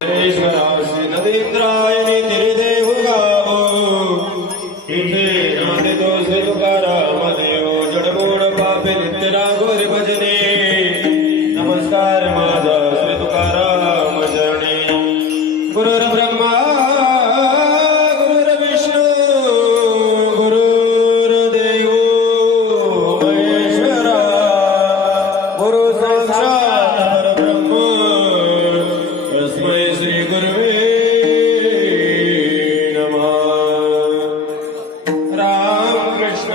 ईश्वरास्य नरेंद्रायणी तेरे देव गावो इथे नांदितो श्री तुकाराम देव जडमूळ पापे नित्य नागोरी भजने नमस्कार माझा श्री तुकाराम चरणी गुरुर ब्रह्मा गुरुर्विष्णू गुरुर्देव महेश्वरा गुरु साक्षात परब्रह्म तस्मै श्री गुरुवे नमः राम कृष्ण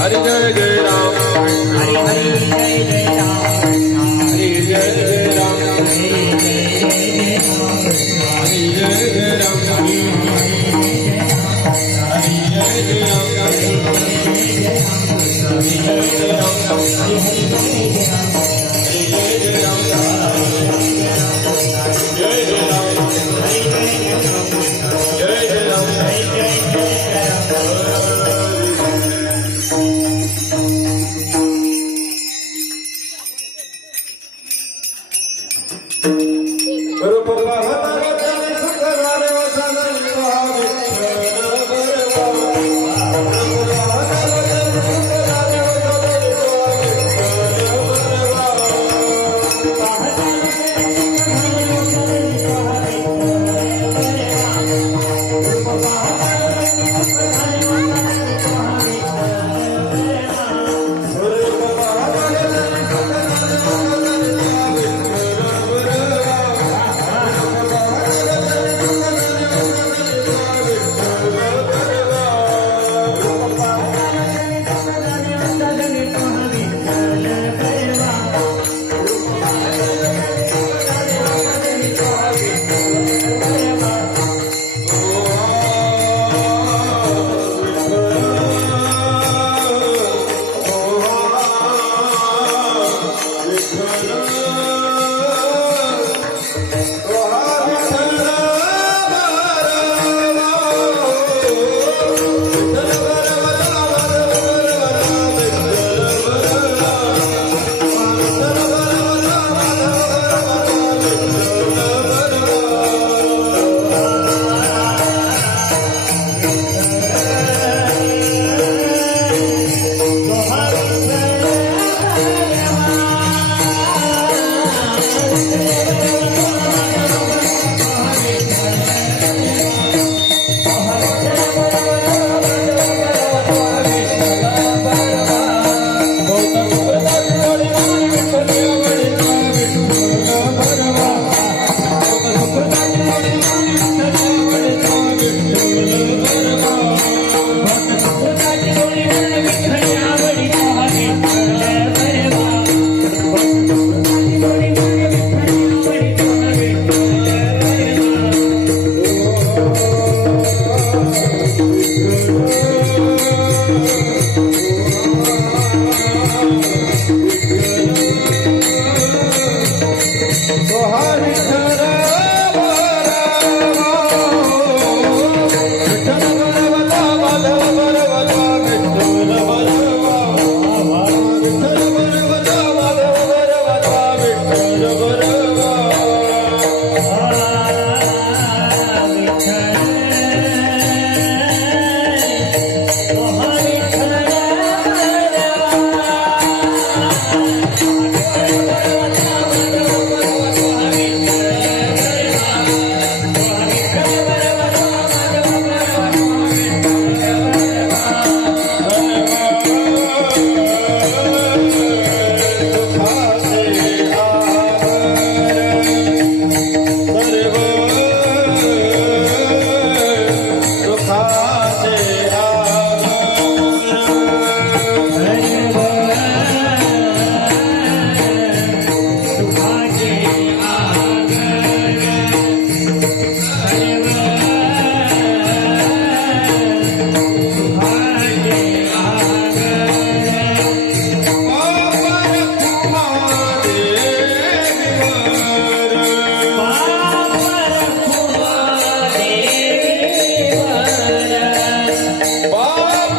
हरे जय जय राम कृष्ण हरी जय जय राम कृष्ण हरे जय जय राम कृष्ण हरी जय जय राम कृष्ण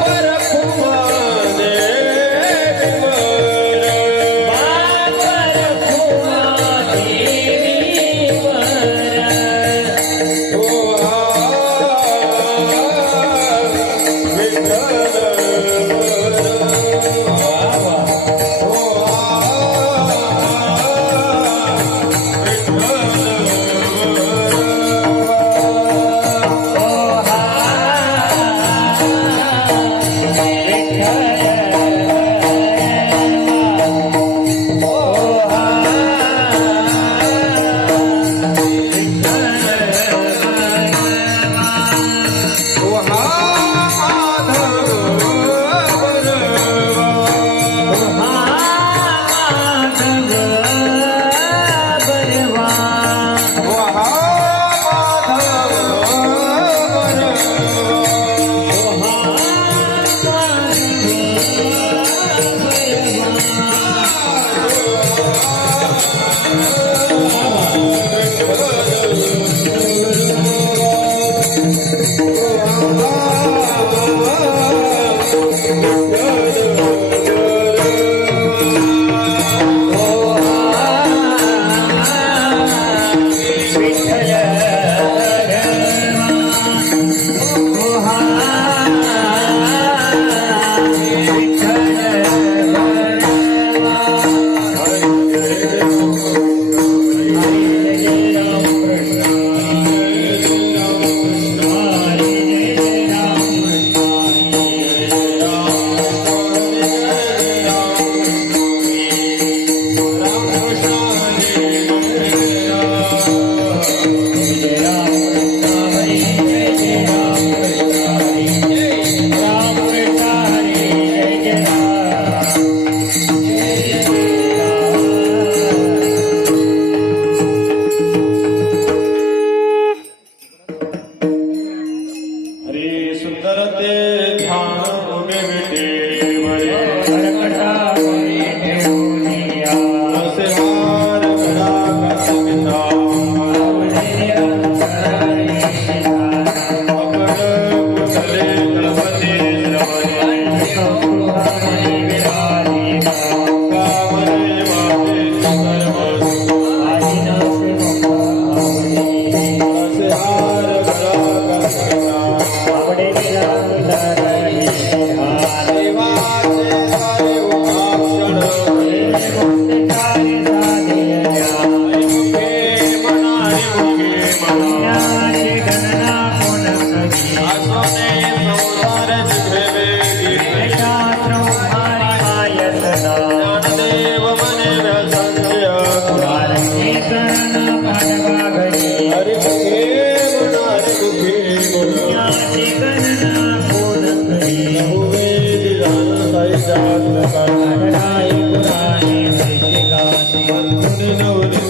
परखुमाने विवर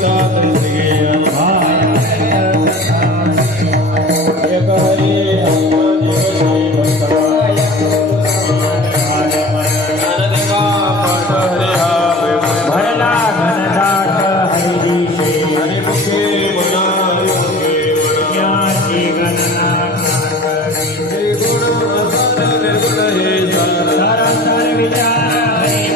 बापर खुमा देवीवर विचार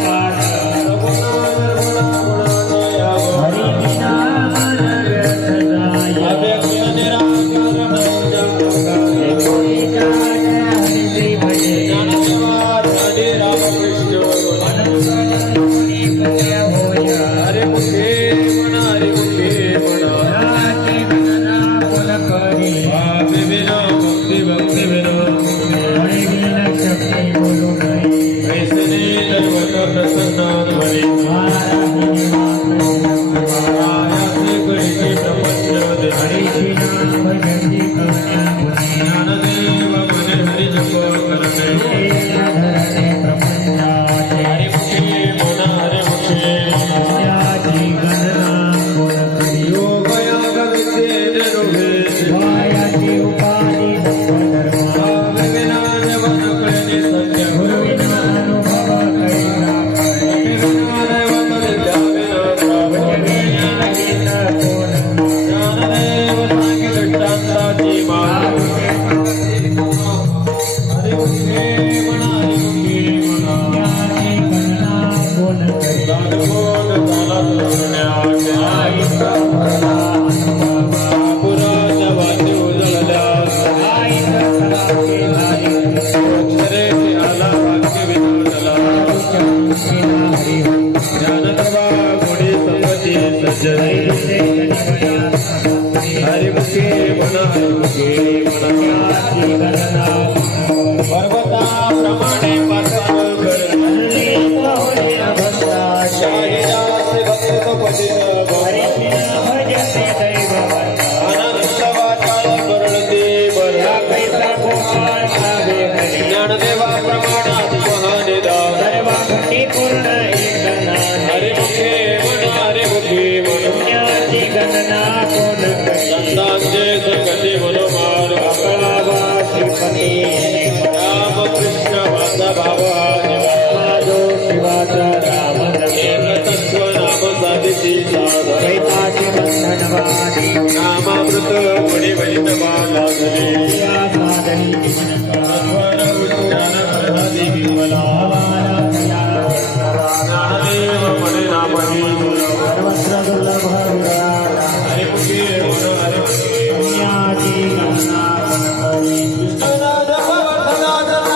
नावाप्रमाणे पातळ करणे होणे भक्ता शाहिरास भक्त पतित हरिसिना भजते दैववंता आनंद वाचाळ वर्णते बर या कैसा गोपाळ साधे हरी ज्ञानदेवा प्रमाणात महानिदा सर्वांगठी पूर्ण एकदनाने हरिमुखे मन हरिमुखे मन पुण्याची गणना कोण करी संतांचे संगती मनोमार अकळावा श्रीपती राम कृष्ण माझा भाव माझो शिवाचा राम एक तत्व नाम साधिती साध कैताचे बंधनवादी नामामृत पुढे वलित बाला झाले या साधनी सत्वर उच्चान प्रसादी विमला ज्ञानदेव मने नामही सर्वत्र दुर्लभ विराला हरिमुखे मन हरिमुखे पुण्याची गणना कोण करी विष्णुनाथ भवनाथना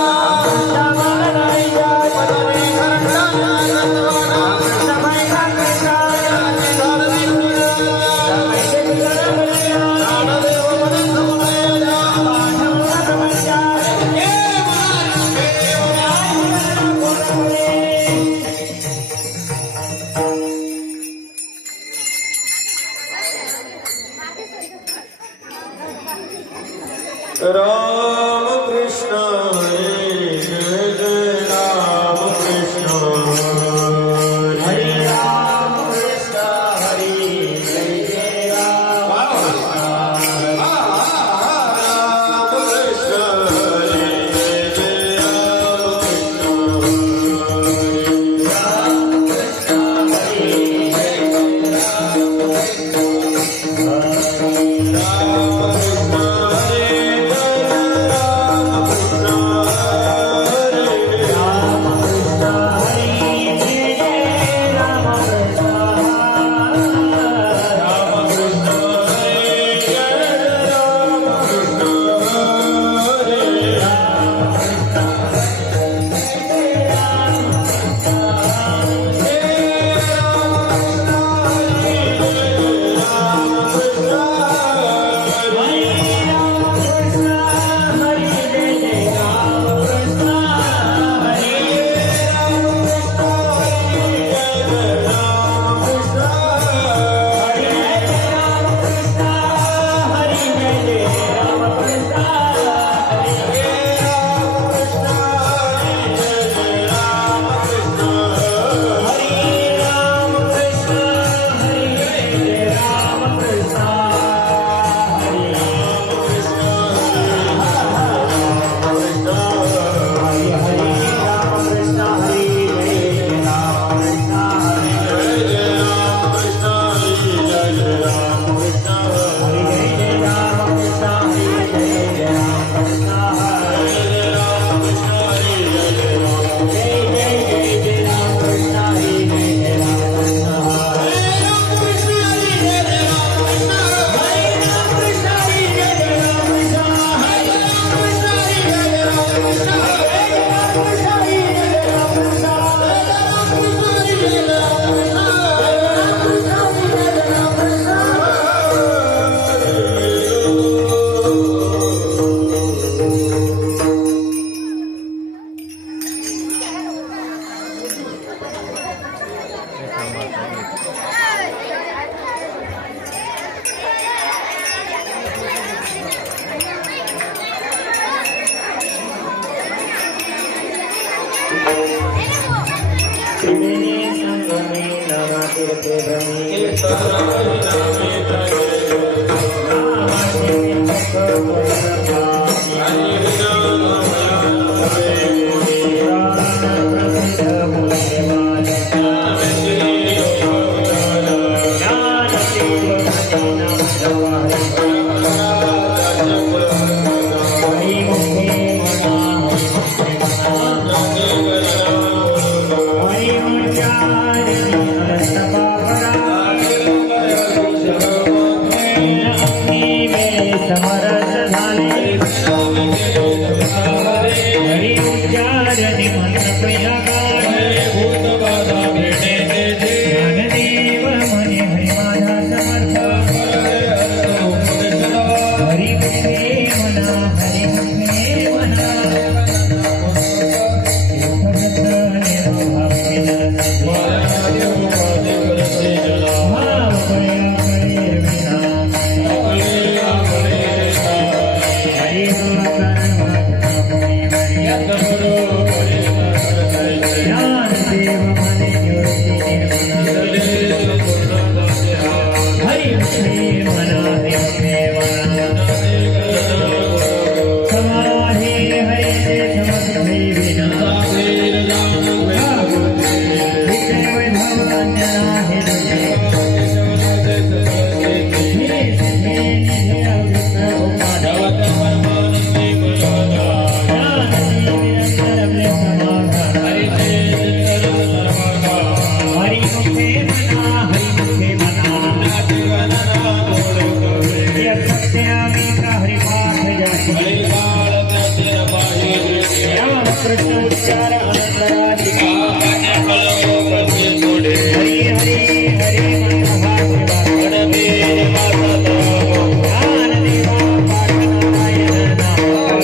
राम कृष्ण हरे जय जय राम कृष्ण हरे राम कृष्ण हरे जय जय राम राम कृष्ण हरे जय जय राम कृष्ण त्रिवेणी संगमे नवातीर्थे भ्रमे समरस झाले हरी उच्चारणे मन प्रियकारे ज्ञानदेव म्हणे हरी माझा समर्थ हरी मुखे म्हणा हरी मुखे म्हणा कृष्ण उच्चार अनंतराधिका कळवोपती थोडे हरी हरी हरे मनोहा शिवा गणवीर वासता ज्ञानदेवा पाठनारायण नाम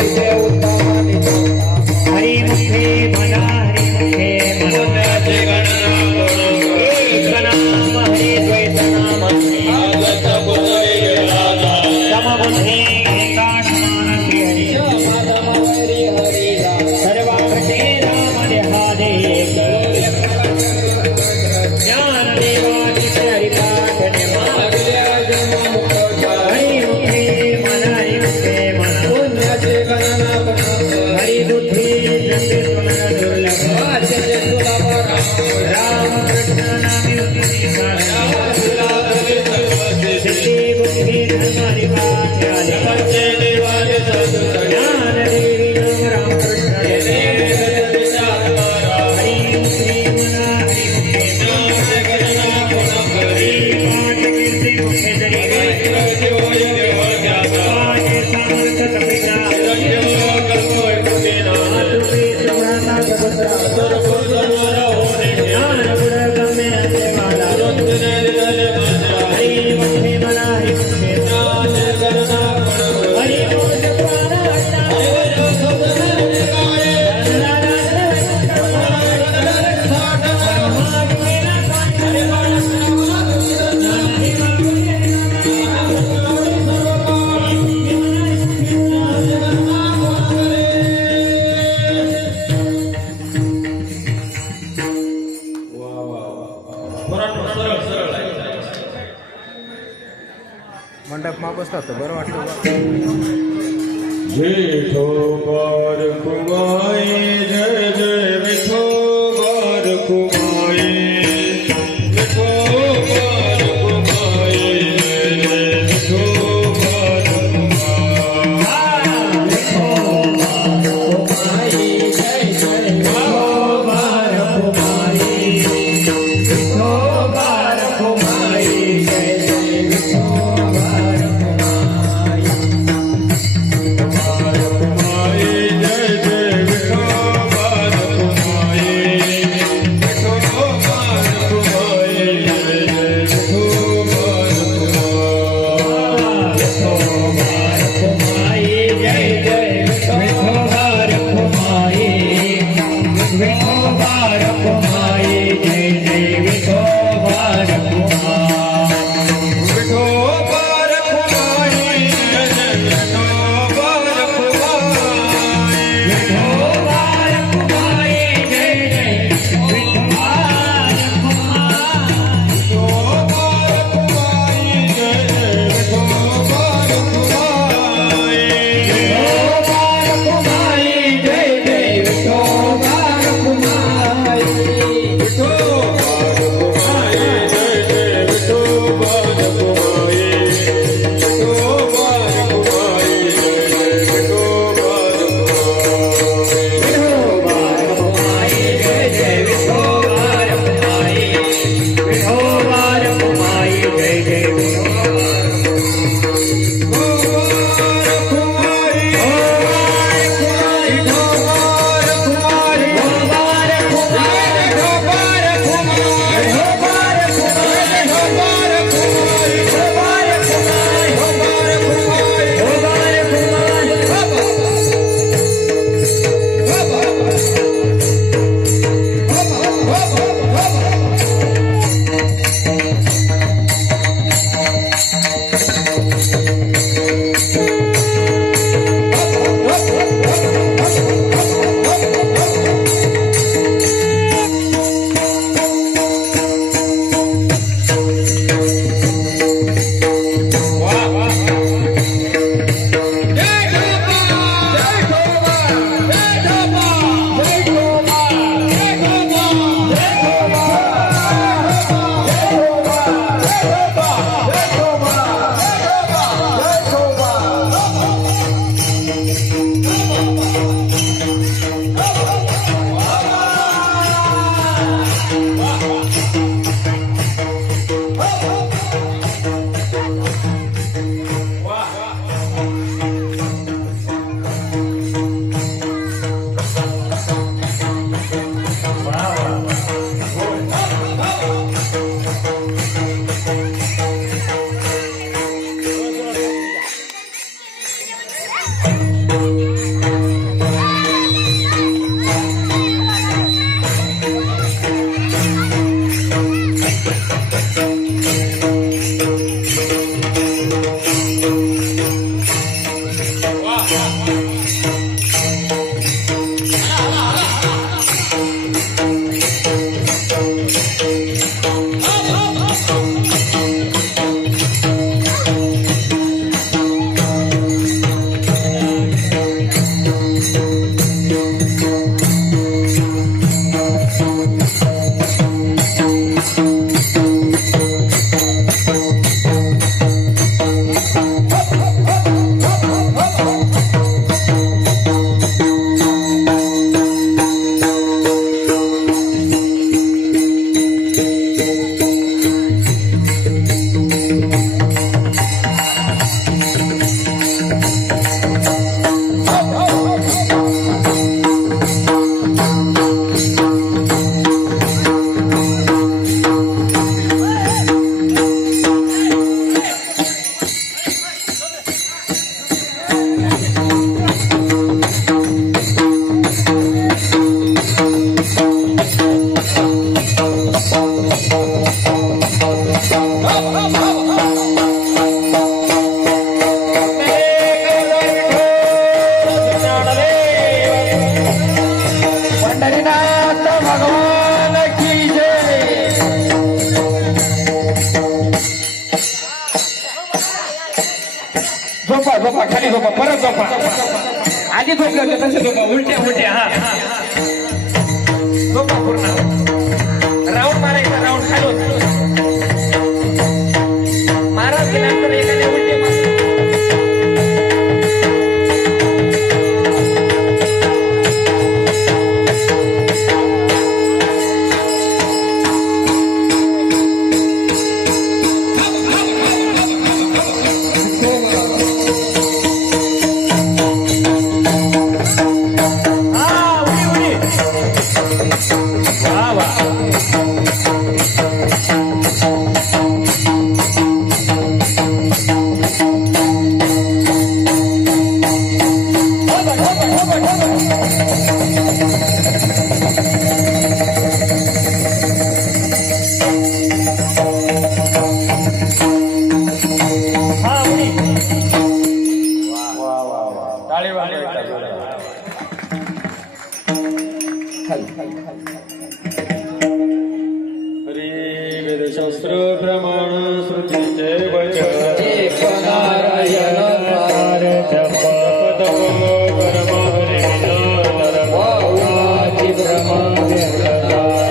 हरी मुखे मना हरी मुखे मना पुण्याची गणना करू एक नाम हरी द्वैत नाम हरी आगत बुद्धे गेला समबुद्धे एकाशमान श्री हरी सर्वांगते राम देहादे ज्ञानदेवाचे हरिपाठ निमा हरी मुखे मन हरी मुखे मन हरी बुद्धि जसे सुमन दुर्लभ राम कृष्ण नामी सिद्धि बुद्धि धर्म हरिपाठ ज्ञान देवी राम कृष्ण हरि श्री मना हरि मुखे हरि पाठ कीर्ति मुखे जरी आगे सामर्थ कपिला मातृपे सुमना सपुत्र ज्ञान गुण गम्य देवाला हरि मुखे मना हरि मुखे हरि मोज मंडप मा बसला तर बरं वाटतं बा. विठोबार कुमाई जय जय विठोबार कुमाई विठोबार कुमाई जय जय विठोबार कुमाई जय जय विठोबार खाली झोपा परत झोपा आधी झोपलं तर तसे झोपा उलट्या उलट्या हा झोपा पूर्ण राऊंड मारायचा राऊंड खालून मारा केल्यानंतर एखाद्या उलटे मारा हरी वेदशास्त्र प्रमाण श्रुतीचे वचन नारायण जप तप परम हरी वाची ब्रह्म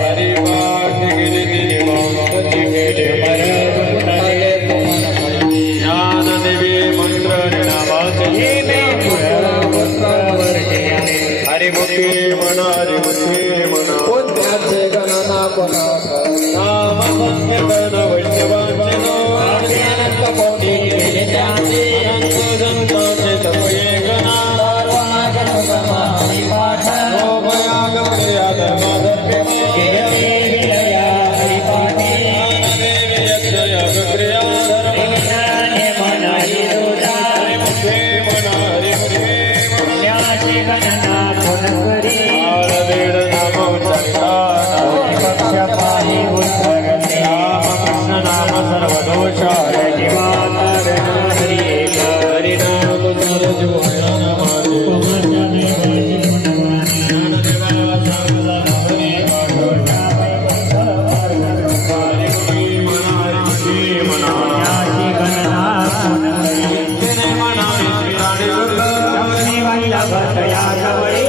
हरी वाक्य गिरी माती भेटे ज्ञान देवी मंत्र नामाचे हरी मुखी म्हणा हरी मुखी म्हणा पुण्याचे गणना कोणा नाम संकीर्तन वैष्णवांचे नाम कोटी केले त्यांचे अनंत जन्माचे तपये गणा पाठ भयाग प्रिया धर्माधर्मे विलया हरिपाठी देवी यज्ञ क्रिया धर्म ज्ञाने मनाई रोजा मुखे म्हणा हरी मुखे म्हणा पुण्याचे गणना कोण करी वेद नाम उच्चारिता पक्ष पाही उत्तरते रामकृष्ण नाम सर्वदोष जीवातर हरी एक हरि नाम तुझ जीवया नमामि ज्ञानदेवा चांगला हरी हरी मुखी म्हणा हरी मुखी म्हणा पुण्याची गणना कोण करी तिने म्हणा श्री राणी वाईला भटया जवळी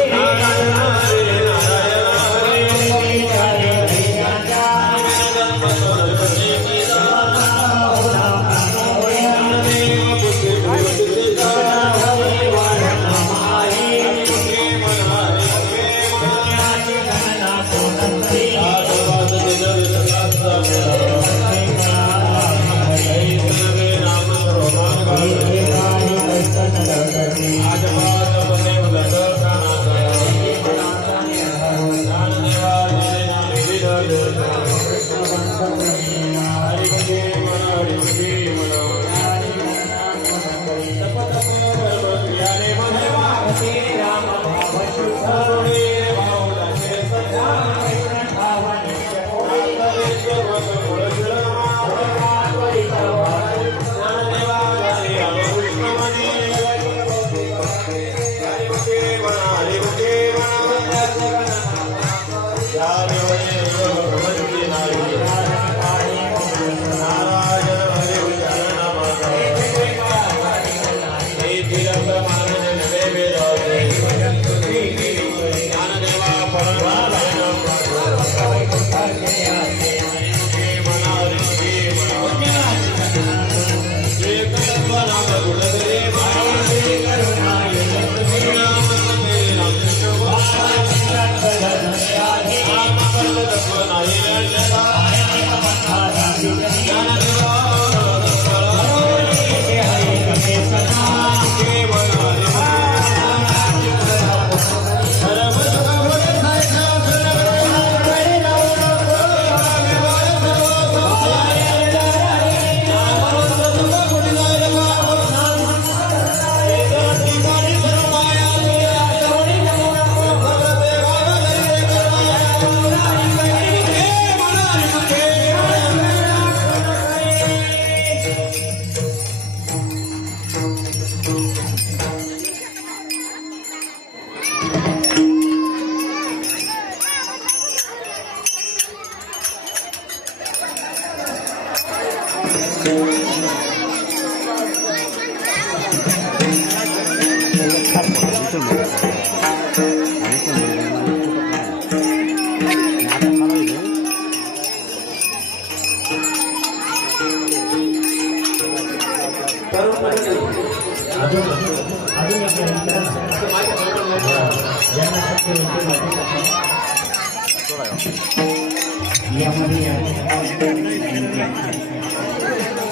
यामध्ये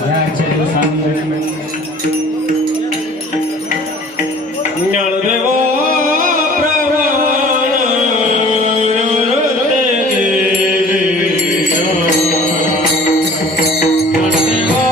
या आजच्या दिवसामध्ये ज्ञानदेवा प्रमाण ज्ञानदेवा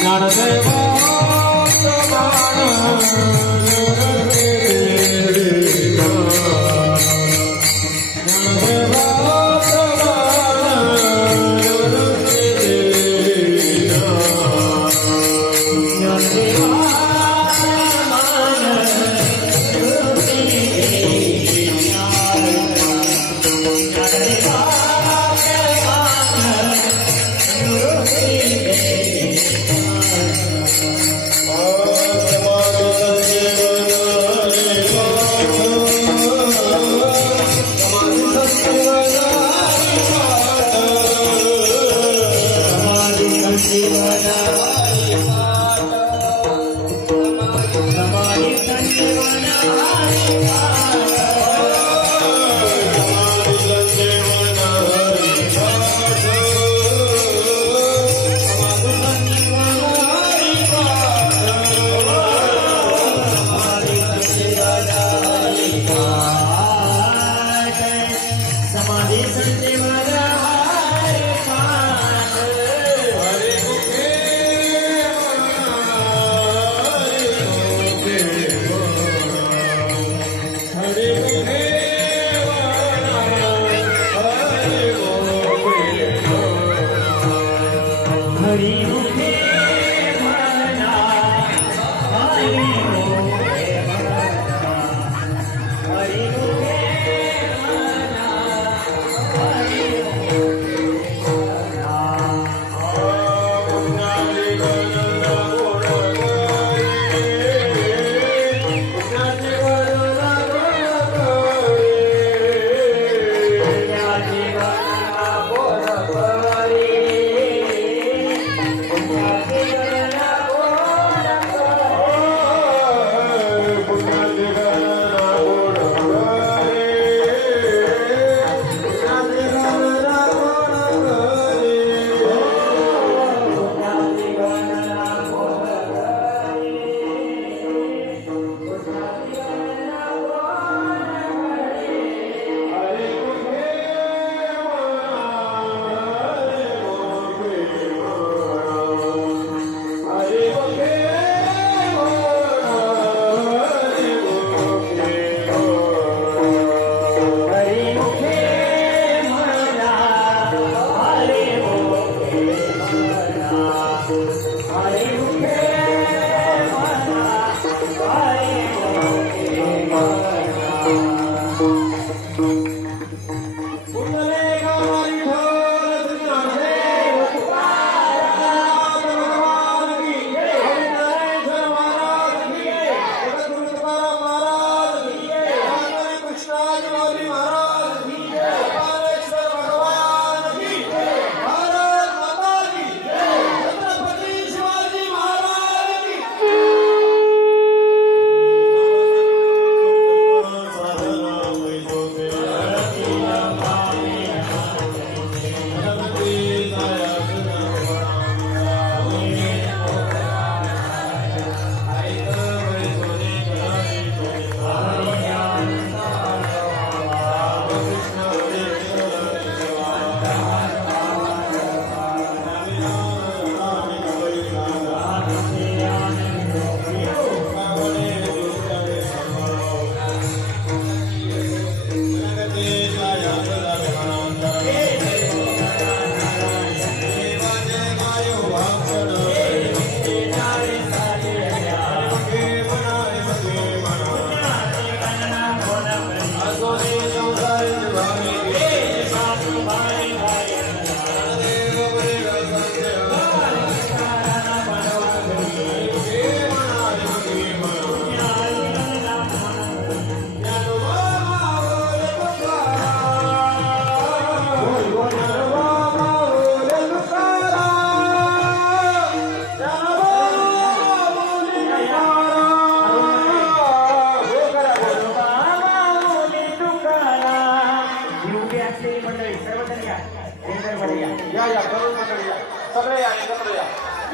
ज्ञानदेवा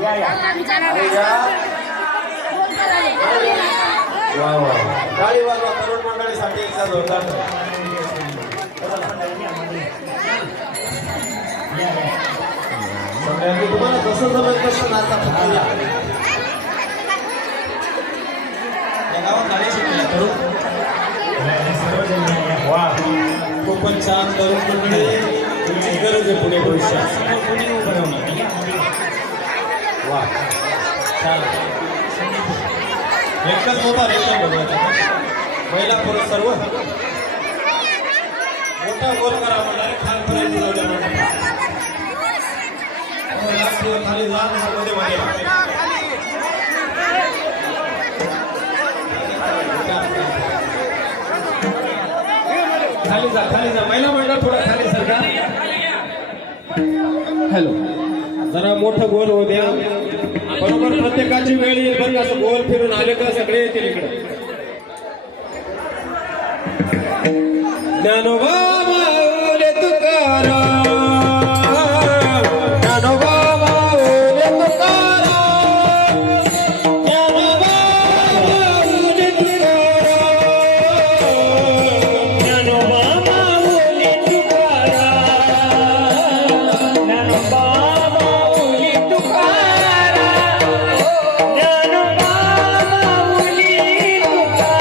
या या अरे या. वा वा गाडी वाजवा तरुण मंडळीसाठी एकदा जोरदार सगळ्यांनी तुम्हाला जसं जमेल तसं नाचा फक्त या. या गावात गाडी शिकल्या तरुण वा खूपच छान तरुण मंडळी तुमची गरज आहे पुढे भविष्यात वा छान एकच मोठा रेशन बनवायचा महिला पुरुष सर्व मोठा गोल करा म्हणजे खालपर्यंत जाऊया म्हणजे खाली जा मध्ये मध्ये खाली जा महिला मंडळ थोडा खाली सरका हॅलो जरा मोठं गोल होऊ द्या बरोबर प्रत्येकाची वेळ येईल बरं असं गोल फिरून आले तर सगळे येतील इकडे ज्ञानोबा माऊली तुकाराम ज्ञानोबा माऊली तुकाराम ज्ञानोबा माऊली तुकाराम ज्ञानोबा माऊली तुकाराम ज्ञानोबा माऊली तुकाराम ज्ञानोबा माऊली तुकाराम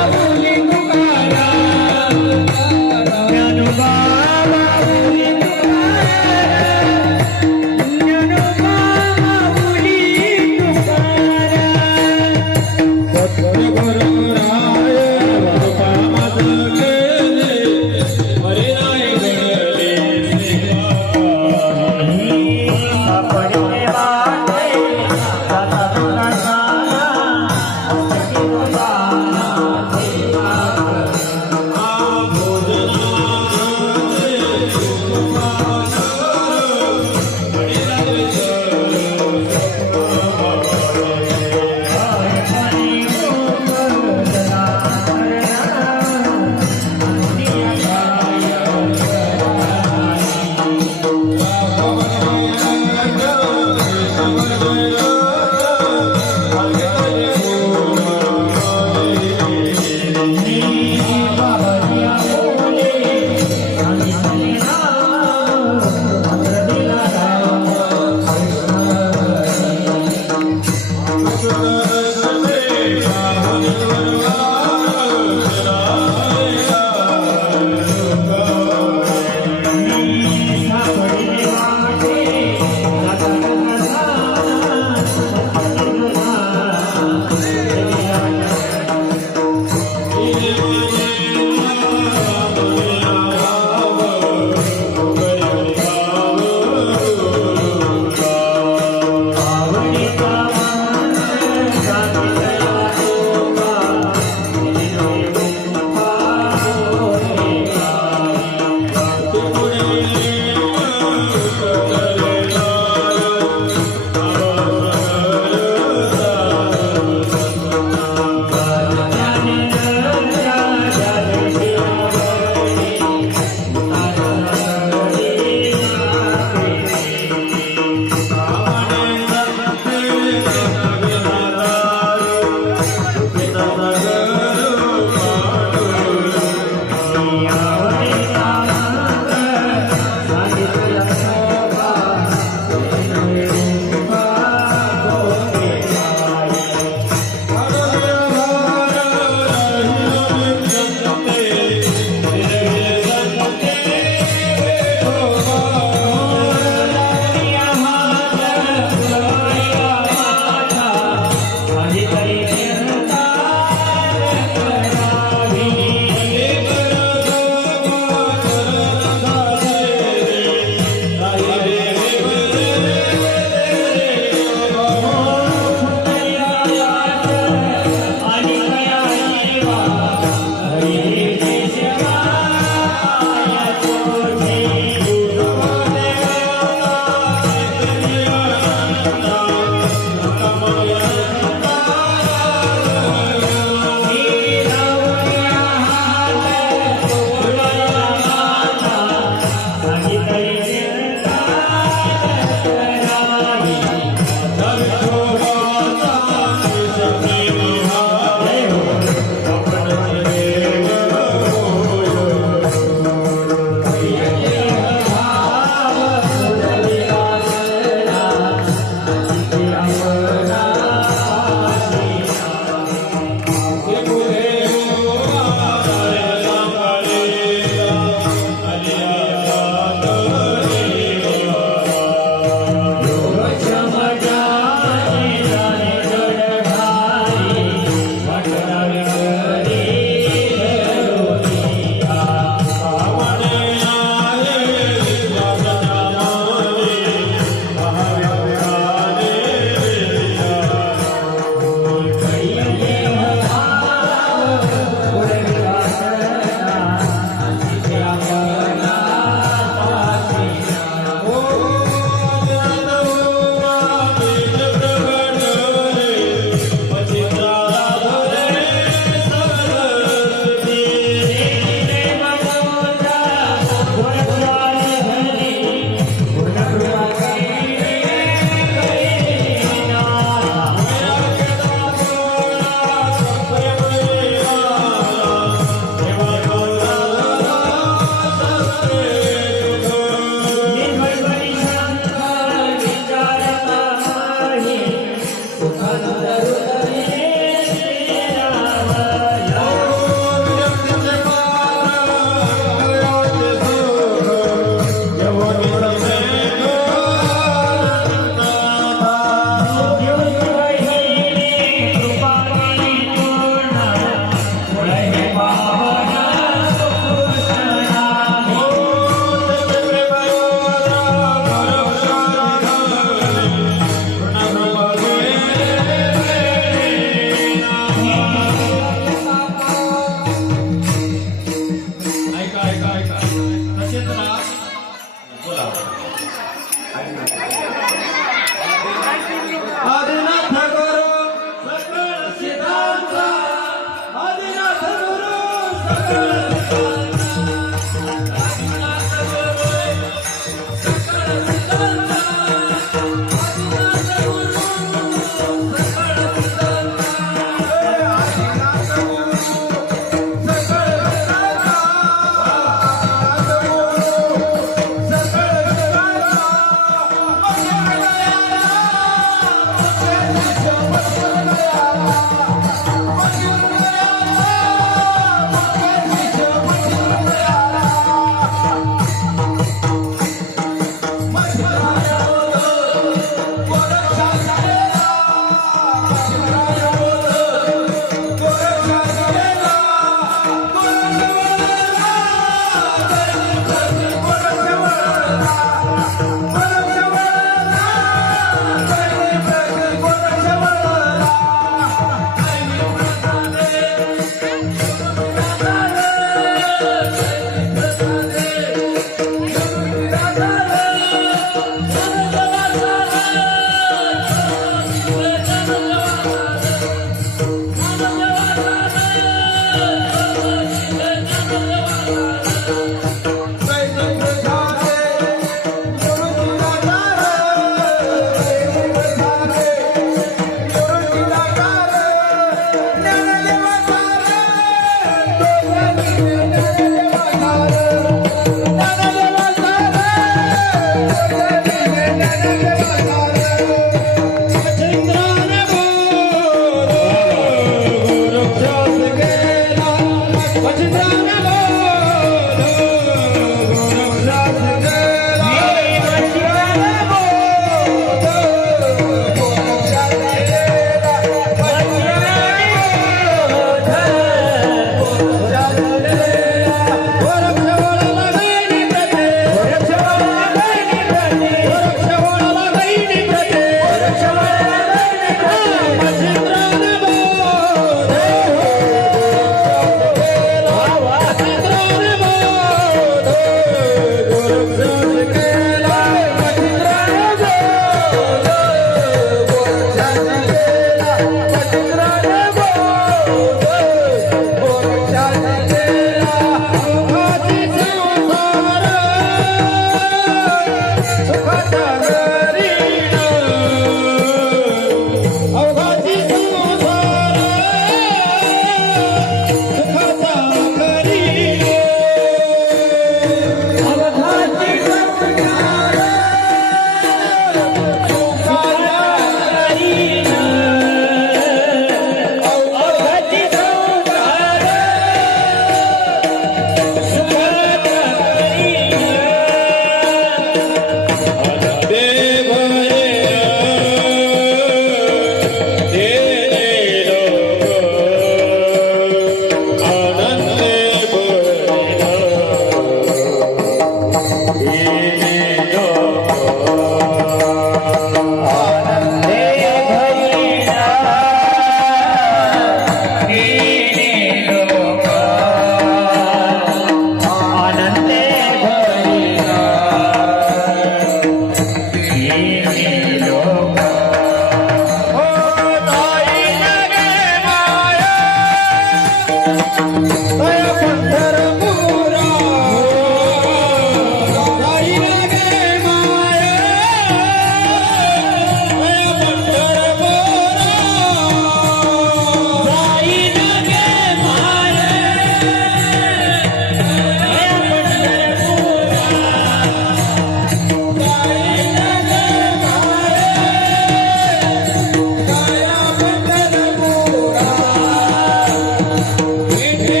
विठे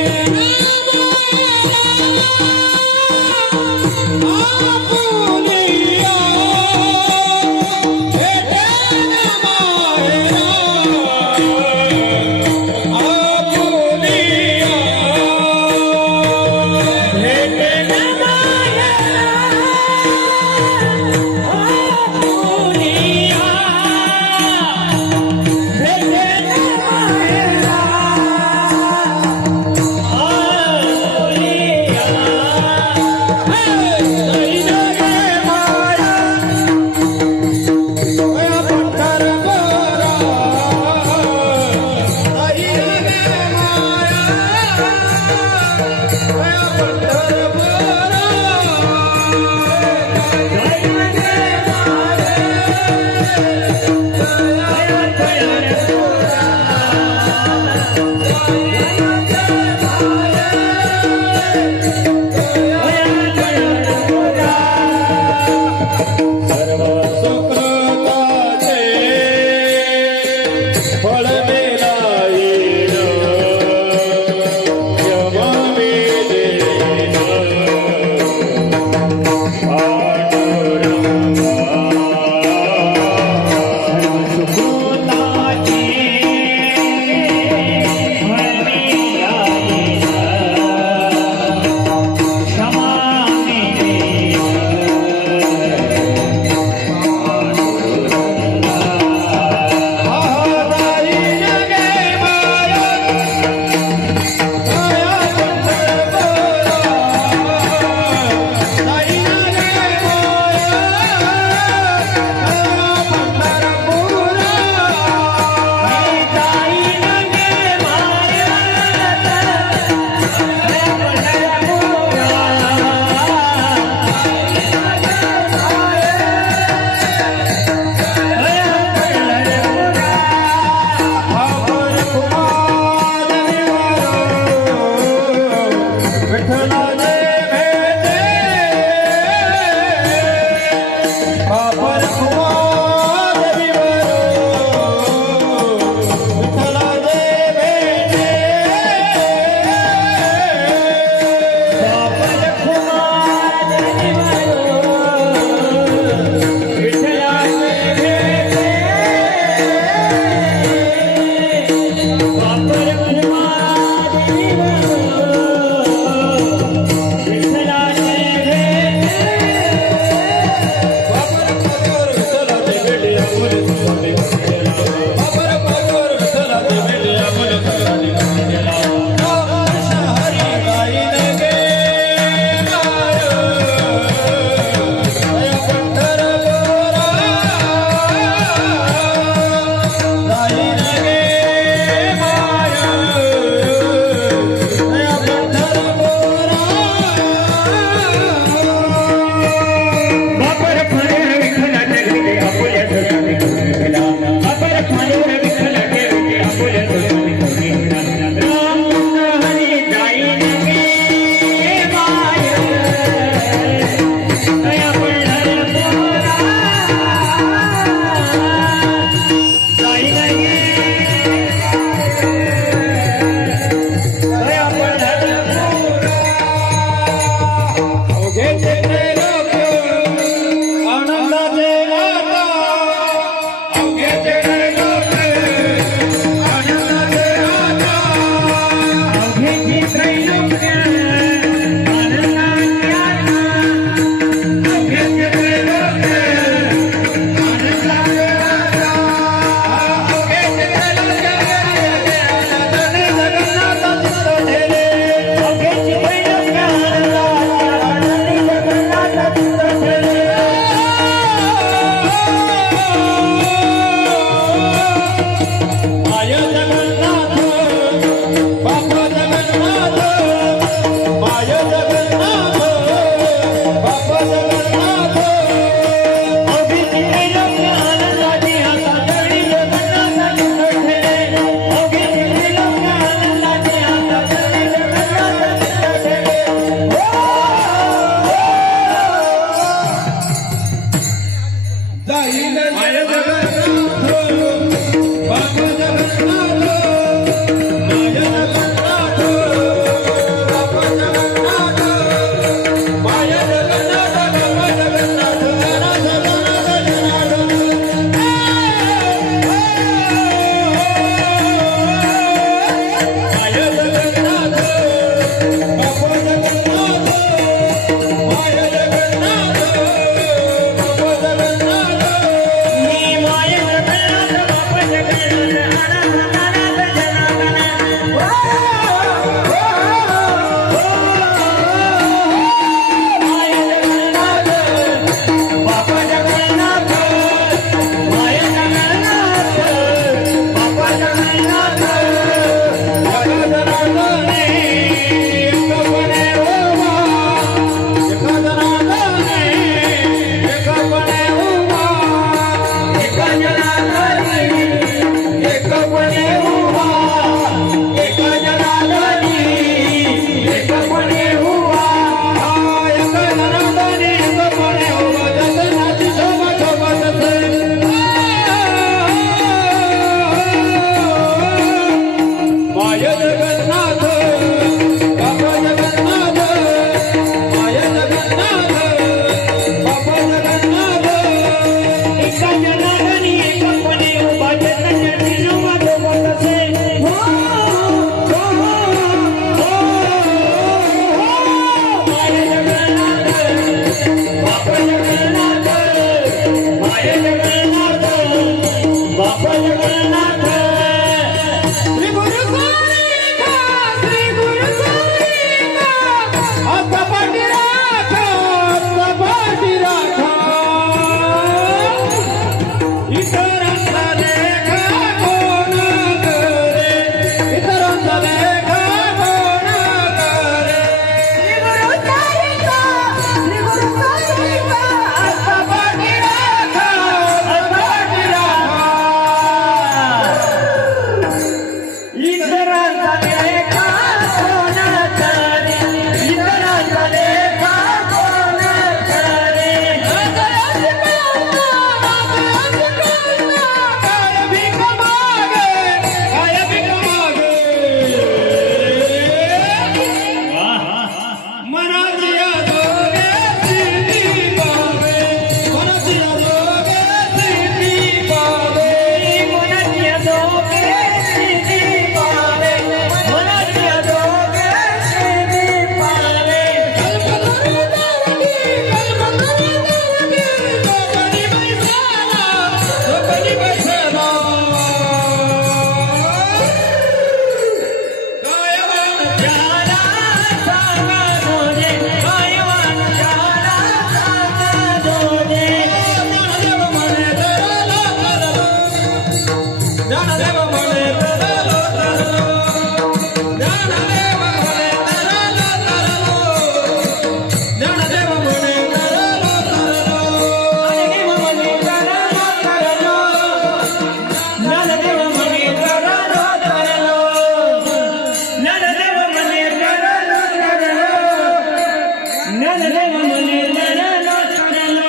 ज्ञानदेव मुनी ज्ञानानो चुरलो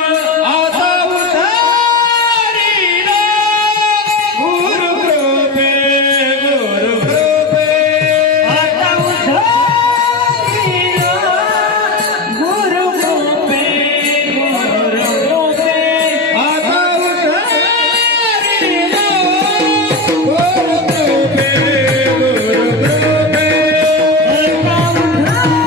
आता उतारिलो गुरु कृपे आता उद्धारिलो गुरु कृपे आता उतारिलो गुरु कृपे आता उद्धारिलो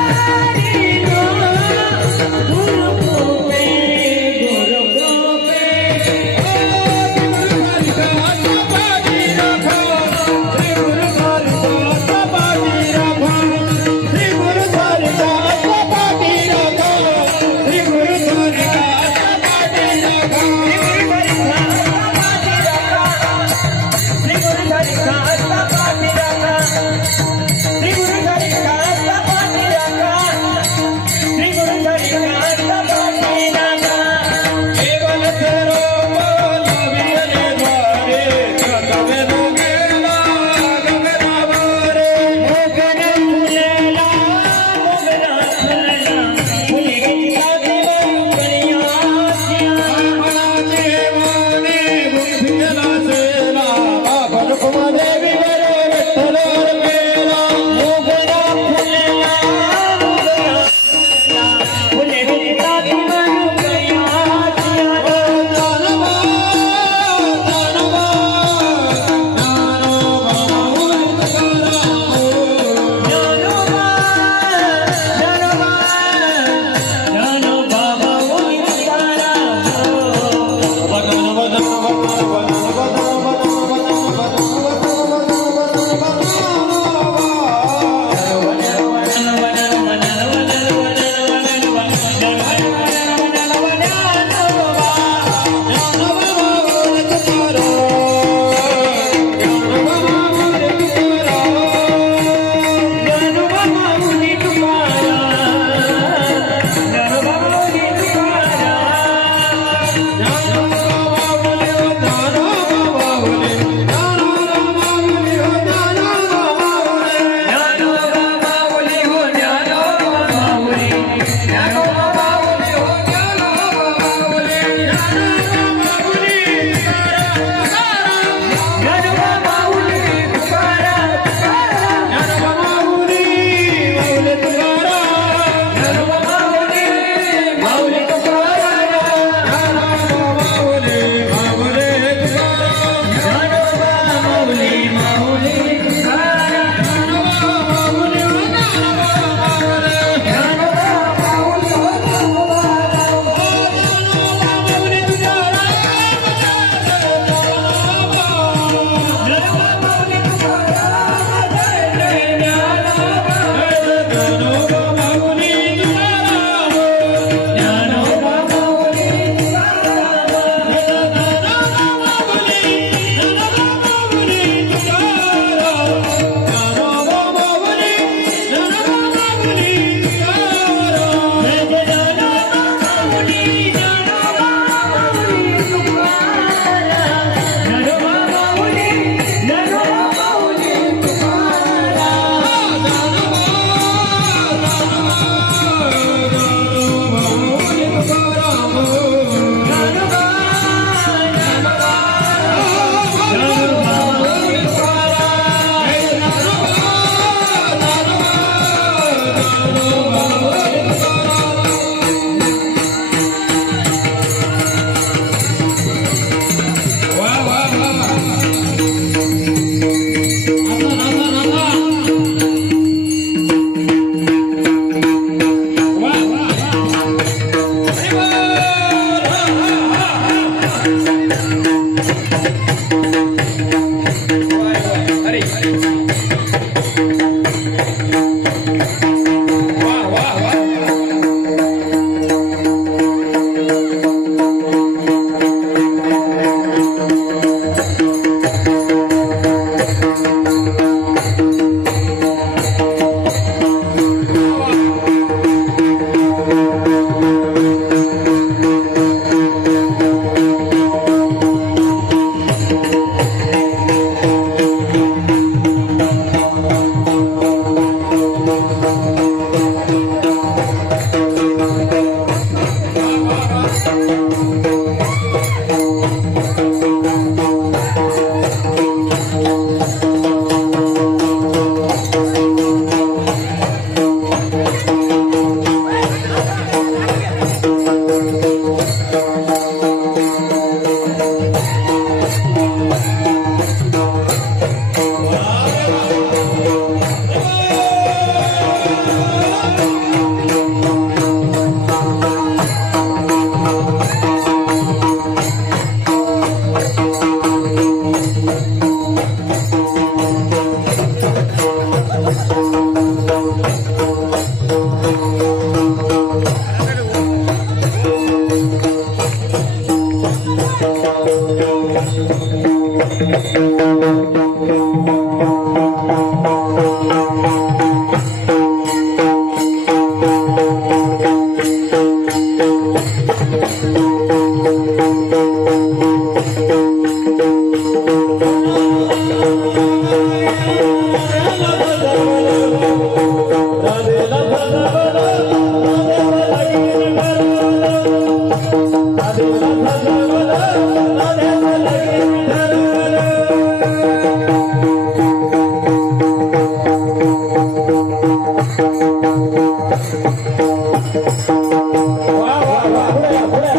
वा वा वा पुढे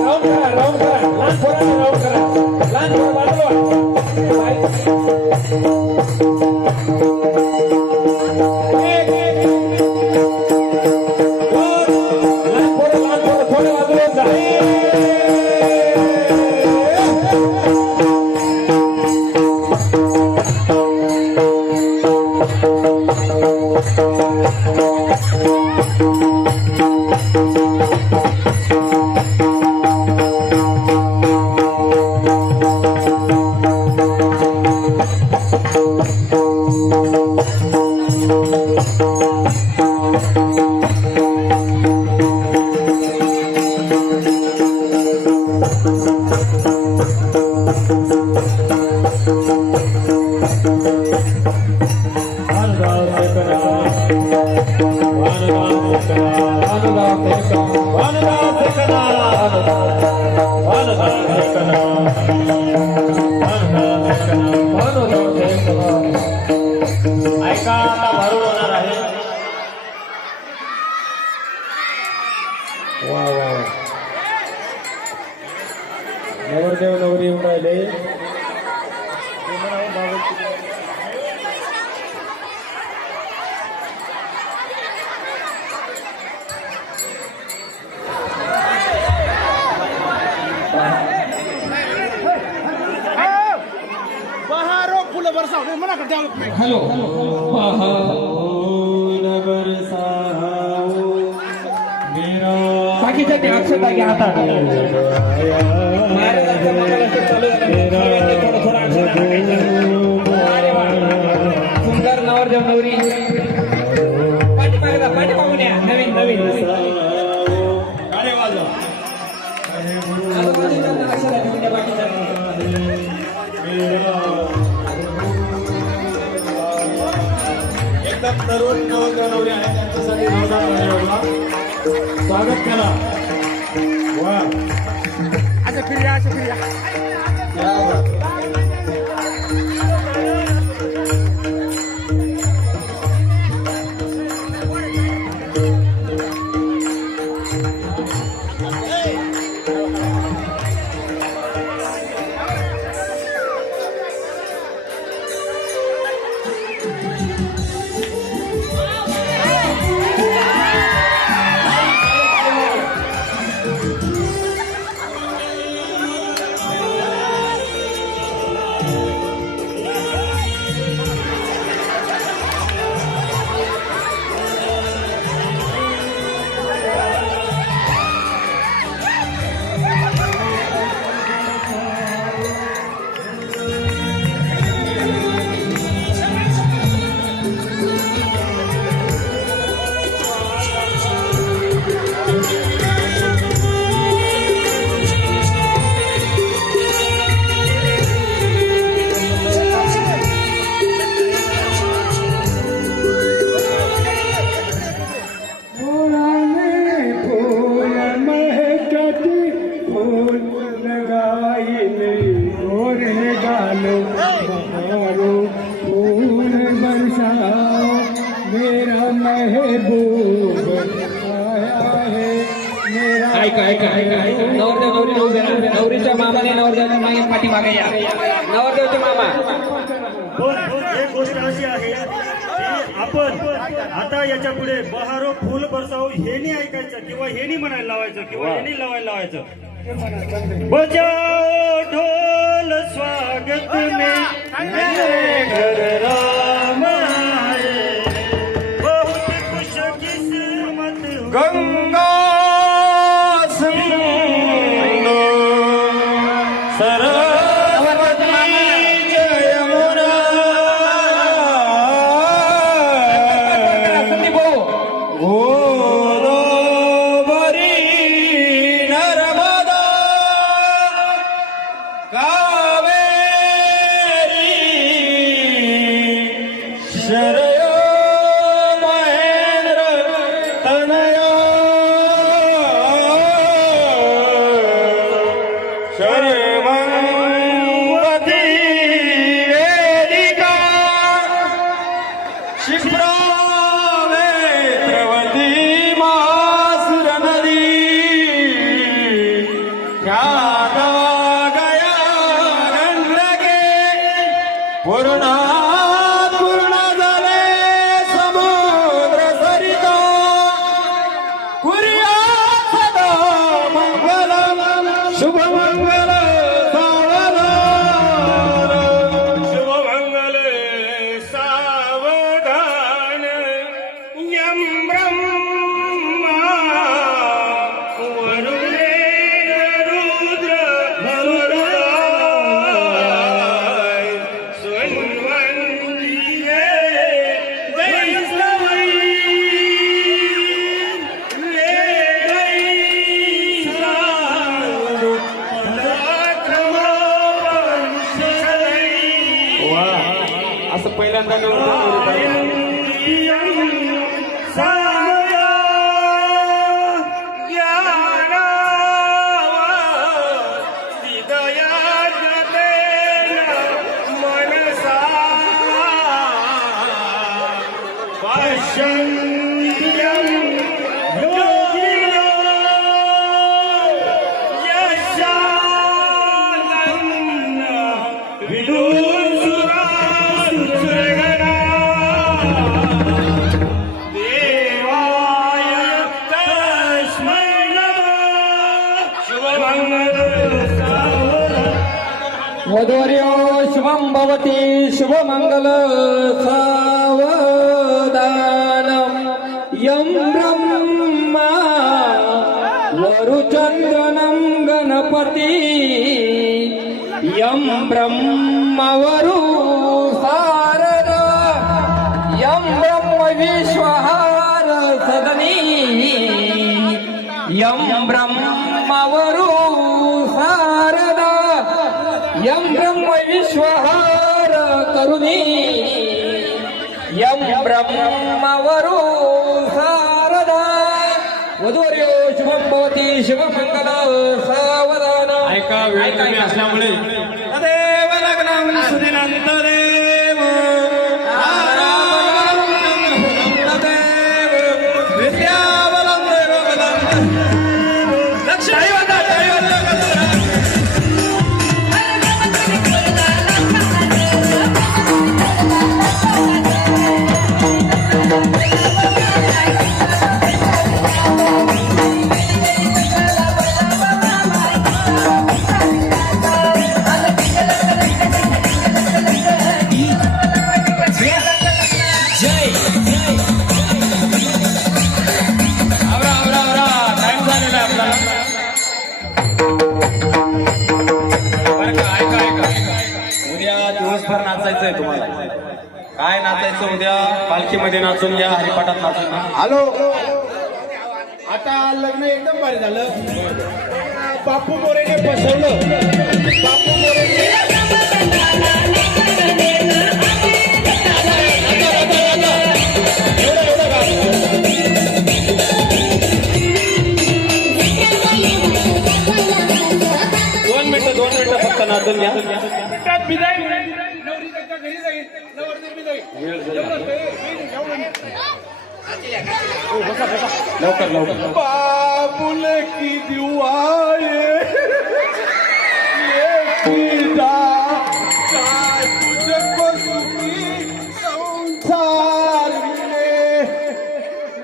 राऊंड करा लहान पोरांना राऊंड करा लहान पोरं बाजूला लहान पोरं थोडे बाजूला जा ऐका आता भरून होणार आहे. वा वा नवरदेव नवरी येऊन राहिले हॅलो बाकीच्या ते अक्षता घ्या हातात महाराजांचं मंगलाष्टक चालू झालं थोडं थोडं अक्षता टाकायचं. अरे वा सुंदर नवरदेव नवरी पाठीमागून या नवीन नवीन अरे वाजव. आजूबाजूच्या अक्षता घेऊन या बाकीच्या एकदम तरुण नवरी आहे त्यांच्यासाठी जोरदार मंडळाला स्वागत करा. वा ऐका ऐका ऐका ऐका नवरदेव नवरी उभे राहा. नवरीच्या मामाने नवरदेवाच्या मागे पाठीमागे या नवरदेवचे मामा. एक गोष्ट अशी आहे की आपण आता याच्या पुढे बहारो फुल बरसाव हे नाही ऐकायचं किंवा हे नाही म्हणायला लावायचं किंवा हे नाही लावायला लावायचं. बजाओ ढोल स्वागत में मेरे घर राम आए, बहुत खुश किस्मत गंगा शरयो महेंद्र तनया पूर्णात पूर्ण झाले समुद्र सरिता कुर्यात सदा मंगल शुभ मंगल सावधान शुभमंगल सावधान यम ब्रह्मा वरुणे रुद्र मरुडाय स्वन्वन्दिये वैष्णवै रे गैसादु लाखमावंशलै वा असं पहिल्यांदा सामया ज्ञानावा हृदयागतेन मनसा पश्यन्त्यं योगिनो यशानन् विदुषुरासुरगणा देवाय तस्मै नमः शुभमंगल सावधान वधूर्यो शुभं भवति शुभमंगल सावधानम् यं ब्रह्मा वरुचन्द्रनं गणपति यं ब्रह्मवरु शारदा यं ब्रह्म विश्वहार सदनी यं ब्रह्मवरु शारदा यं ब्रह्म विश्वहार करुणी यं ब्रह्मवरु शारदा वधूर्यो शुभं भवति शुभमंगल सावधान ऐका वेळ कमी असल्यामुळे तदेव लग्नं सुदिनंतदेव तदेव विद्यावलंबरवलं लक्ष्मीवंत टाइम झालेला आहे आपला बरं का ऐका उद्या दिवसभर नाचायचंय तुम्हाला काय नाचायचं उद्या पालखीमध्ये नाचून घ्या हरिपाठात नाचून घ्या हॅलो आता लग्न एकदम भारी झालं बापू मोरेने बसवलं बापू मोरेने 2 मिनिटं फक्त नाचून घ्या लवकर लवकर बाबुल की दुआए तुझको सुखी संसार मिले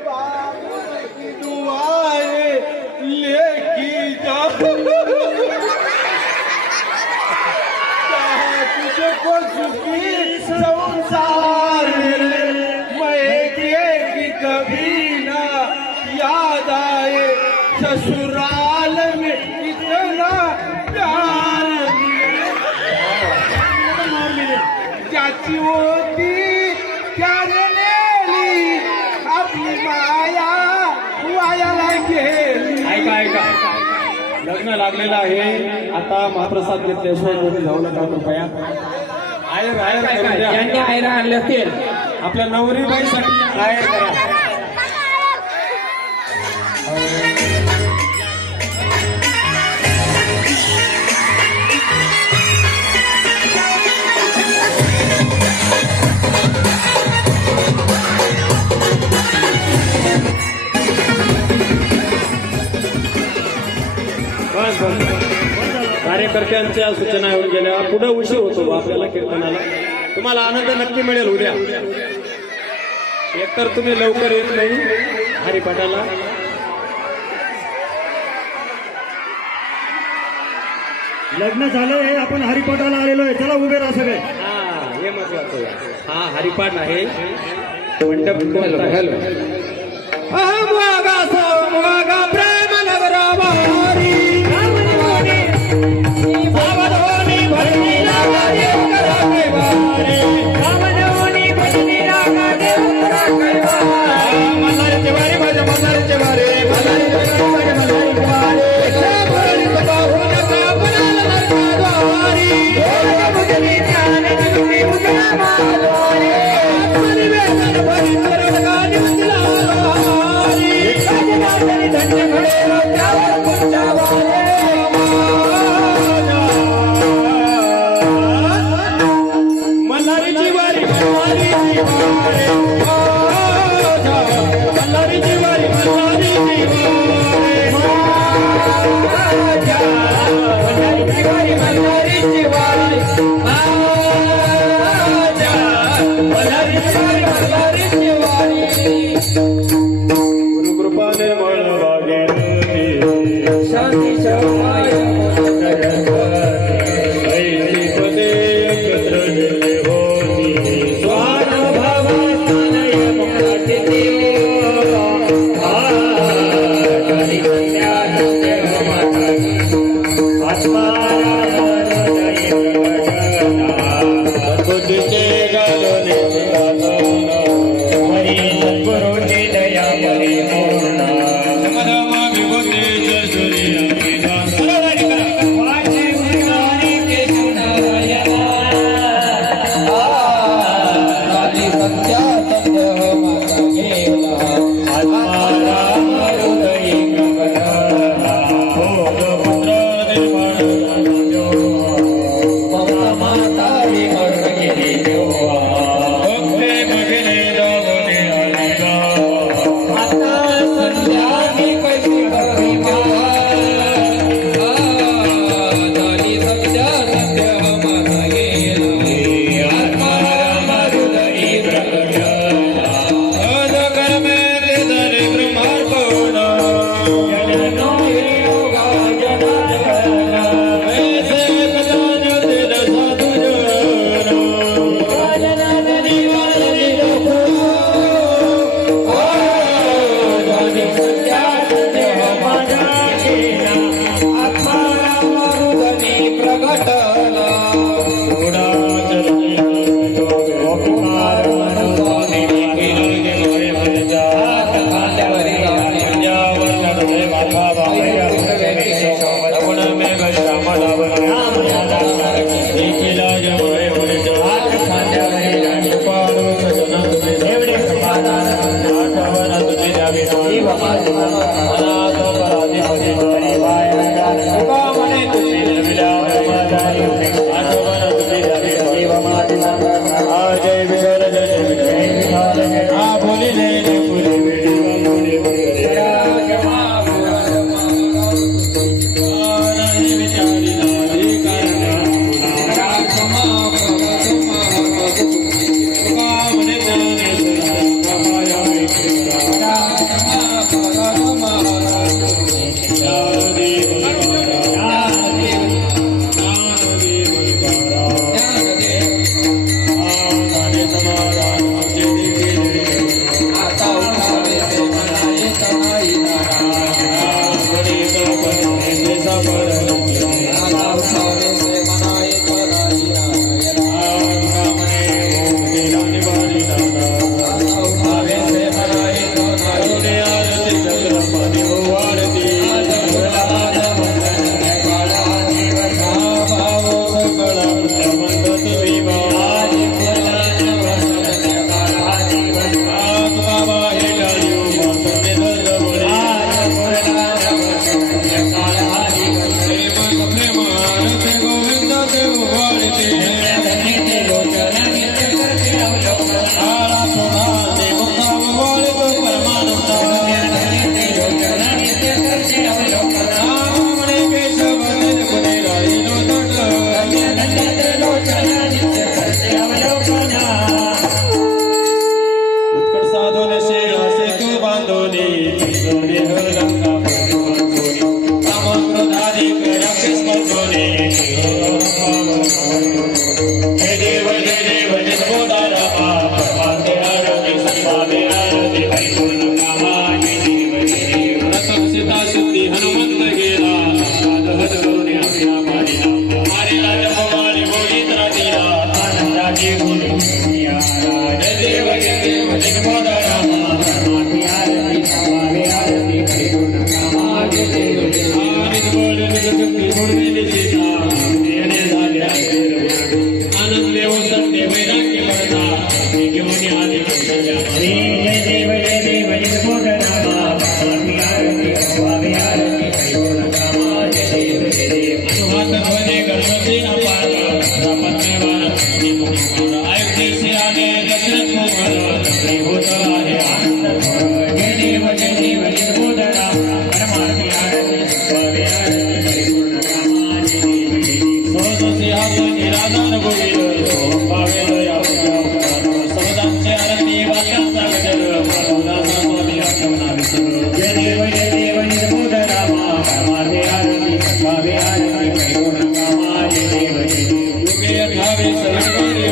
बाबुल की दुआए लेकी जा तुझको सुखी संसार मिले मैं की कभी ना याद आए ससुराल में इतना प्यार मिले चाची होती त्याने नेली आपली माया वायाला गेली ऐका लग्न लागलेलं आहे आता महाप्रसाद घेतल्याशिवाय कोणी जाऊ नका कृपया आयर करून द्या. ज्यांनी आयरा आणले असतील आपल्या नवरीबाईसाठी आयर करा कार्यकर्त्यांच्या सूचना येऊन गेल्या पुढे उशीर होतो आपल्याला कीर्तनाला तुम्हाला आनंद नक्की मिळेल उद्या. एकतर तुम्ही लवकर येत नाही हरिपाठाला. लग्न झालंय, आपण हरिपाठाला आलेलो आहे. चला उभे राहा सगळे. हा हे महत्वाचं आहे. हा हरिपाठ आहे. मंडप कोणता आहे? प्रेम नगरावारी जय देव निर्मोद रामा परमार्थे आरती सद्भावे आरती परिपूर्ण कामा जय देव युगे अठावे सहस्रारे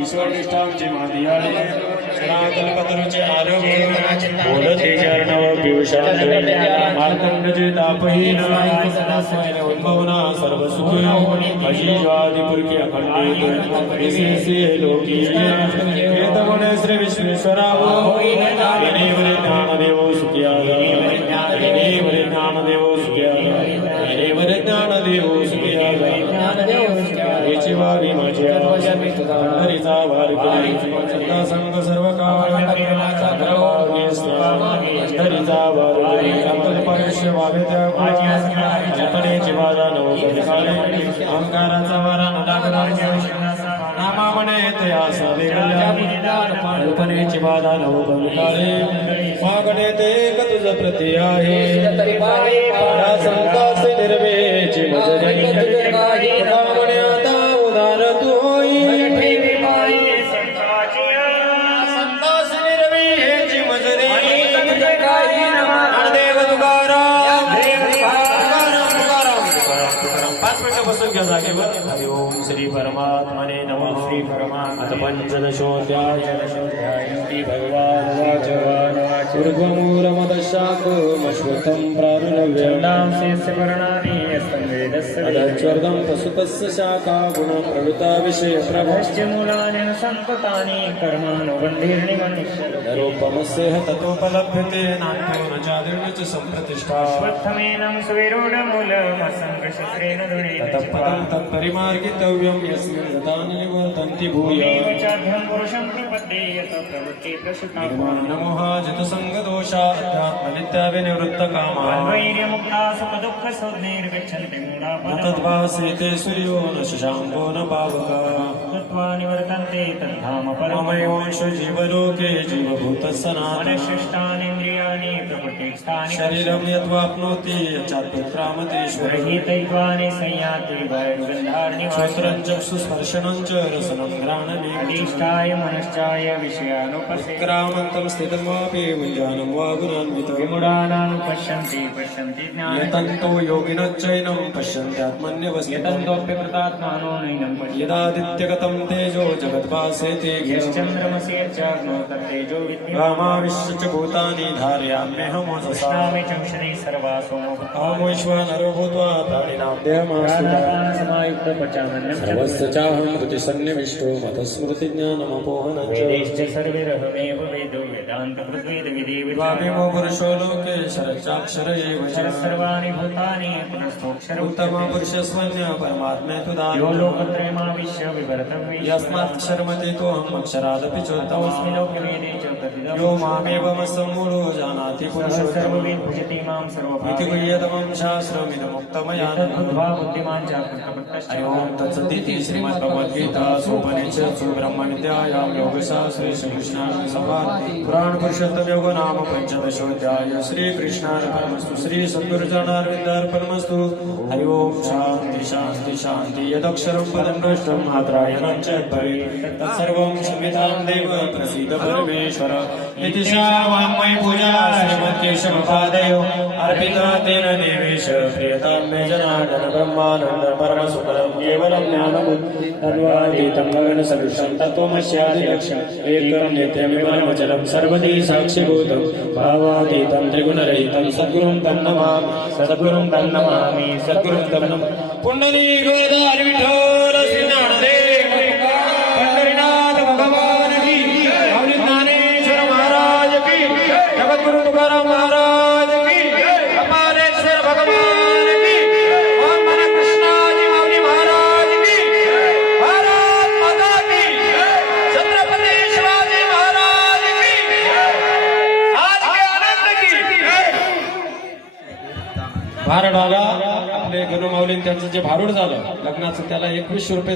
ईश्वर निष्ठांचे मादियाळे कल्पतरूचे आरोग्य बोलते चरणव पियुषांत मार्तंडचे तापहीन उद्भवना सर्व सुख अशी ज्वादिपुरकी अखंडित विशेषे लोकीय केतवने श्री विश्वेश्वराव विनेवरे ज्ञानदेवो सुखिया विनेवरे ज्ञानदेवो सुखिया विनेवरे ज्ञानदेवो सुखिया याची वारी माझी हरीचा वार सत्ता संग सर्व काळ हरीचा वार कल्पनिष्य वावे त्या कल्पनेची बाधा नवकाले अहंकाराचा वारा नामा म्हणे ते आसा कल्पनेची बाधा नवकाले मागणे ते एक तुझ प्रती आहे या संताचे निर्वेची मजरी म्हणे आता उदार तू होई संतास निर्वेची मजरी देव तुकाराम 5 मिनिटं बसून घ्या जागेवर. हरि ओम श्री परमात्मने नमः. श्री परमात्मा आता पंचदशोऽध्याय भगवान वाच ऊर्ध्वमूलमदशाकमश्वतं प्रारुणव्यं शेषवर्णानि अधश्वर्गं प्रसुतस्य शाखा गुणं प्रवृत्ता विषय प्रभश्च मूलानि संपतानि कर्मानुबन्धीर्नि मनुष्य नरोपमस्य ततोपलभ्यते नान्तो न चादिर्न च सम्प्रतिष्ठा स्वत्थमेनं सुविरूढमूलमसङ्गशस्त्रेण ततः पदं तत्परिमार्गितव्यं यस्मिन् गतानि निवर्तन्ति भूय चाध्यं पुरुषं प्रपद्ये यत प्रवृत्ति प्रसुता निर्माणमोहाजितसङ्गदोषा अध्यात्मनित्याभिनिवृत्तकामाः वैर्यमुक्ता सुखदुःखसौधैर्गच्छन्ति न मूढापदं तद्भासेते सूर्यो न शशाङ्को न पावकः कृत्वा निवर्तन्ते तद्धाम परमं ममैवांशो जीवलोके जीवभूतः सनातनः मनःशिष्टानीन्द्रियाणि प्रकृतिस्थानि शरीरं यद्वाप्नोति यच्चाप्युत्क्रामतीश्वरः गृहीतैवानि संयाति वायुगन्धार्निवासः श्रोत्रं चक्षुस्पर्शनं च रसनं घ्राणमेव अधिष्ठाय मनश्चाय विषयानुपसे क्रामन्तं स्थितं वापि मुञ्जानं वा गुणान्वितं विमुढानां पश्यन्ति ज्ञानं यतन्तो योगिनश्चैनं पश्यन्त्यात्मन्यवस्थितं यतन्तोऽप्यकृतात्मानो नैनं पश्यति यदादित्यगतं तेजो जगद्भासेते यश्चन्द्रमसि यच्चाग्नो तत्तेजो विद्युत् रामाविश्य च भूतानि धारयाम्यहमोजसा कृष्णामि चंशने सर्वासोमो अहमैश्वानरो भूत्वा प्राणिनां देहमाश्रितः प्राणापानसमायुक्तपचामन्यं सर्वस्य चाहं कृतिसन्निविष्टो मतस्मृतिज्ञानमपोहनं च वेदैश्च सर्वैरहमेव वेदो वेदान्तकृद्वेदविधिविधानो द्वाविमो पुरुषो लोके शरच्चाक्षर एव च सर्वाणि भूतानि पुनस्तोऽक्षर उत्तमः पुरुषस्वन्य परमात्मेतु यो दानो लोकत्रयमाविश्य विभरतं यस्मात् शर्मतितोऽहम् अक्षरादपि तस्मै चोत्तमः लोकवेदे च तदिदं यो मामेवमसम्मूढो जानाति पुरुषोत्तमम् सर्वविद् भजति मां इति सर्वभावेन गुह्यतमं शास्त्रमिदमुक्तमयानम् तद्बुद्ध्वा बुद्धिमान् चाकृतकृतश्च ॐ तत्सदिति श्रीमद्भगवद्गीतासु ब्रह्मविद्यायां योगशास्त्रे श्रीकृष्णार्जुनसंवादे पुराणपुरुषोत्तमयोगो नाम पञ्चदशोऽध्याय श्रीकृष्णार्पणमस्तु श्रीसद्गुरुचरणारविन्दार्पणमस्तु हरि ओं शान्ति शान्ति शान्ति यदक्षरं पदं भ्रष्टं मात्रायणं च भवेत् तत्सर्वं क्षम्यतां देव प्रसीद परमेश्वर इति शावाङ्मयी पूजा श्रीमद्केशवपादयो अर्पिता तेन देवेश प्रियतां मे जनार्दन ब्रह्मानन्द परमसुखदं केवलं ज्ञानमुद्वातीतं गगनसदृशं तत्त्वमस्यादिलक्ष्यम् एकं नित्यमिमनमचलं सर्वदी साक्षिभूतं भावातीतं त्रिगुणरहितं सद्गुरुं तं नमामि सद्गुरुं तं नमामि सद्गुरुं तं नमामि पुण्डरीकवरदारि विठ्ठल श्री ज्ञानदेव पंढरीनाथ भगवान की माऊली ज्ञानेश्वर महाराज की जगद्गुरु तुकाराम महाराज की कपालेश्वर भगवान की ओम मन कृष्णाजी माऊली महाराज की भारत माता की छत्रपति शिवाजी महाराज की आज के आनंद की भारुड आला आपले गणमाऊली त्यांचं जे भारुड झालं लग्नाचं त्याला 2100 रुपये